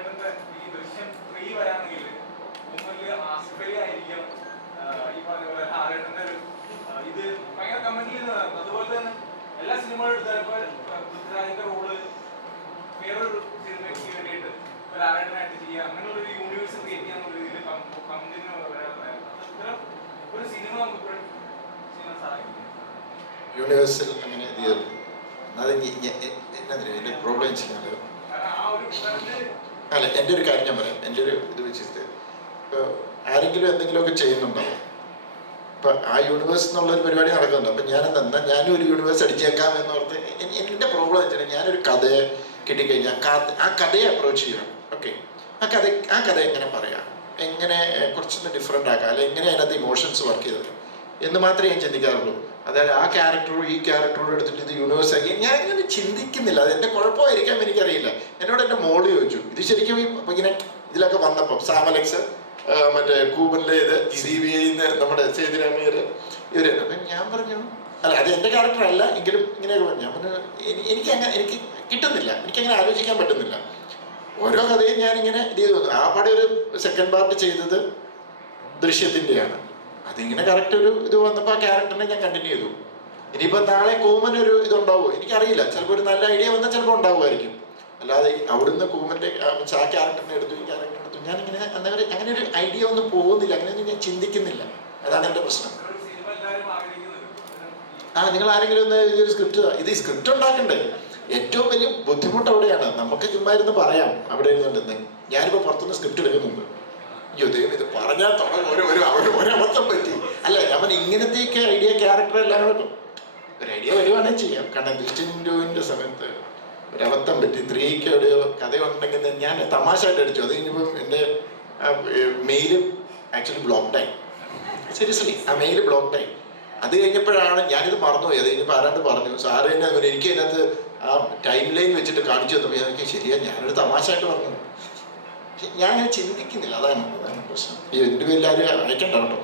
ലാലേട്ടന്റെ ഈ ദൃശ്യം ത്രീ വരാണെങ്കിൽ ഉമ്മൽ ആസിഫലി ആയിരിക്കും. ഈ പറഞ്ഞ പോലെ ലാലേട്ടന്റെ ഒരു ഇത് ഭയങ്കര കമന്റ് ചെയ്യുന്നതാണ്. അതുപോലെ തന്നെ എല്ലാ സിനിമകളും എടുത്താൽ പൃഥ്വിരാജിന്റെ റോൾ വേറൊരു സിനിമയ്ക്ക് വേണ്ടിയിട്ട് ഒരു ആരാധനയായിട്ട് ചെയ്യുക അങ്ങനെയുള്ള ഒരു യൂണിവേഴ്സ് ക്രിയേറ്റ് ചെയ്യാൻ ഒരു രീതിയിൽ കമ്പനിന് ഒരു സിനിമ നമുക്ക് ചെയ്യാൻ സാധിക്കും. യൂണിവേഴ്സിൽ അങ്ങനെ എന്ത് ചെയ്തു എന്നെ പ്രോബ്ലം ചെയ്യാറ് ആ ഒരു അല്ല എന്റെ ഒരു കാര്യം ഞാൻ പറയാം. എന്റെ ഒരു ഇത് വെച്ചിട്ട് ഇപ്പോൾ ആരെങ്കിലും എന്തെങ്കിലുമൊക്കെ ചെയ്യുന്നുണ്ടോ? ഇപ്പം ആ യൂണിവേഴ്സ് എന്നുള്ള ഒരു പരിപാടി നടക്കുന്നുണ്ട്. അപ്പം ഞാൻ എന്താ ഞാനും ഒരു യൂണിവേഴ്സ് അടിച്ചേക്കാം എന്ന് ഓർത്ത് എൻ- എന്റെ പ്രോബ്ലം വെച്ചാൽ ഞാനൊരു കഥയെ കിട്ടിക്കഴിഞ്ഞാൽ ആ കഥയെ അപ്രോച്ച് ചെയ്യണം ഓക്കെ ആ കഥ ആ കഥ എങ്ങനെ പറയാം? എങ്ങനെ കുറച്ചൊന്ന് ഡിഫറെന്റ് ആക്കാം. അല്ലെങ്കിൽ എങ്ങനെ അതിനകത്ത് ഇമോഷൻസ് വർക്ക് ചെയ്തത് എന്ന് മാത്രമേ ഞാൻ ചിന്തിക്കാറുള്ളൂ. അതായത് ആ ക്യാരക്ടറും ഈ ക്യാരക്ടറോട് എടുത്തിട്ട് ഇത് യൂണിവേഴ്സ് ആക്കി. ഞാൻ ഇങ്ങനെ ചിന്തിക്കുന്നില്ല. അത് എന്റെ കുഴപ്പമായിരിക്കാം എനിക്കറിയില്ല. എന്നോട് എന്റെ മോൾ ചോദിച്ചു ഇത് ശരിക്കും ഈ ഇങ്ങനെ ഇതിലൊക്കെ വന്നപ്പം സാമലക്സ് മറ്റേ കൂബനിലെ ഇത് സി ബി ഐന്ന് നമ്മുടെ സേതുരാമയ്യർ ഇവർ അപ്പം ഞാൻ പറഞ്ഞു അല്ല അത് എന്റെ ക്യാരക്ടർ അല്ല എങ്കിലും ഇങ്ങനെയൊക്കെ പറഞ്ഞു ഞാൻ പറഞ്ഞു എനിക്ക് അങ്ങനെ എനിക്ക് കിട്ടുന്നില്ല. എനിക്കങ്ങനെ ആലോചിക്കാൻ പറ്റുന്നില്ല. ഓരോ കഥയും ഞാനിങ്ങനെ ഇത് ചെയ്തു. ആ പടം ഒരു സെക്കൻഡ് പാർട്ട് ചെയ്തത് ദൃശ്യത്തിന്റെയാണ് അതിങ്ങനെ കറക്റ്റ് ഒരു ഇത് വന്നപ്പോൾ ആ ക്യാരക്ടറിനെ ഞാൻ കണ്ടിന്യൂ ചെയ്തു. ഇനിയിപ്പോൾ നാളെ കോമൻ ഒരു ഇതുണ്ടാവുമോ എനിക്കറിയില്ല. ചിലപ്പോൾ ഒരു നല്ല ഐഡിയ വന്നാൽ ചിലപ്പോൾ ഉണ്ടാവുമായിരിക്കും. അല്ലാതെ അവിടുന്ന് കൂമന്റെ ആ ക്യാരക്ടറിനെ എടുത്തു ഈ ക്യാരക്ടറിനെ എടുത്തു. ഞാനിങ്ങനെ അങ്ങനെ അങ്ങനെ ഒരു ഐഡിയ ഒന്നും പോകുന്നില്ല. അങ്ങനെയൊന്നും ഞാൻ ചിന്തിക്കുന്നില്ല. അതാണ് എന്റെ പ്രശ്നം. ആ നിങ്ങൾ ആരെങ്കിലും ഒന്ന് ഇതൊരു സ്ക്രിപ്റ്റ് ഇത് സ്ക്രിപ്റ്റ് ഉണ്ടാക്കണ്ടേ? ഏറ്റവും വലിയ ബുദ്ധിമുട്ട് അവിടെയാണ്. നമുക്ക് ചുമ്മാ ഇരുന്ന് പറയാം. അവിടെ ഇരുന്നുണ്ടെന്ന് ഞാനിപ്പോൾ പുറത്തുനിന്ന് സ്ക്രിപ്റ്റ് എടുക്കുന്നുണ്ട് അയ്യോ ദൈവം ഇത് പറഞ്ഞാൽ ഒരു ഒരു ഒരു ഞാൻ ഇങ്ങനത്തെയൊക്കെ ഐഡിയ ക്യാരക്ടർ എല്ലാം കൂടെ ഒരു ഐഡിയ വരുവാണെങ്കിൽ ചെയ്യാം. കാരണം ദൃഷ്ടിന്റെ സമയത്ത് ഒരു അബദ്ധം പറ്റി ത്രീക്ക് ഒരു കഥ ഉണ്ടെങ്കിൽ ഞാൻ തമാശയായിട്ട് അടിച്ചു. അത് കഴിഞ്ഞപ്പോൾ എന്റെ മെയിൽ ആക്ച്വലി ബ്ലോക്ക്ഡായി സീരിയസ്ലി ആ മെയിൽ ബ്ലോക്ക്ഡായി അത് കഴിഞ്ഞപ്പോഴാണ് ഞാനിത് മറന്നുപോയി. അത് കഴിഞ്ഞപ്പോൾ ആരാണ്ട് പറഞ്ഞു സാറ് തന്നെ അതുപോലെ എനിക്ക് അതിനകത്ത് ആ ടൈം ലൈൻ വെച്ചിട്ട് കാണിച്ചു തന്നപ്പോൾ എനിക്ക് ശരിയാ ഞാനൊരു തമാശയായിട്ട് പറഞ്ഞു. ഞാൻ ചിന്തിക്കുന്നില്ല. അതാണ് അതാണ് പ്രശ്നം. ഈ എന്റെ പേരിൽ അയക്കണ്ട കേട്ടോ.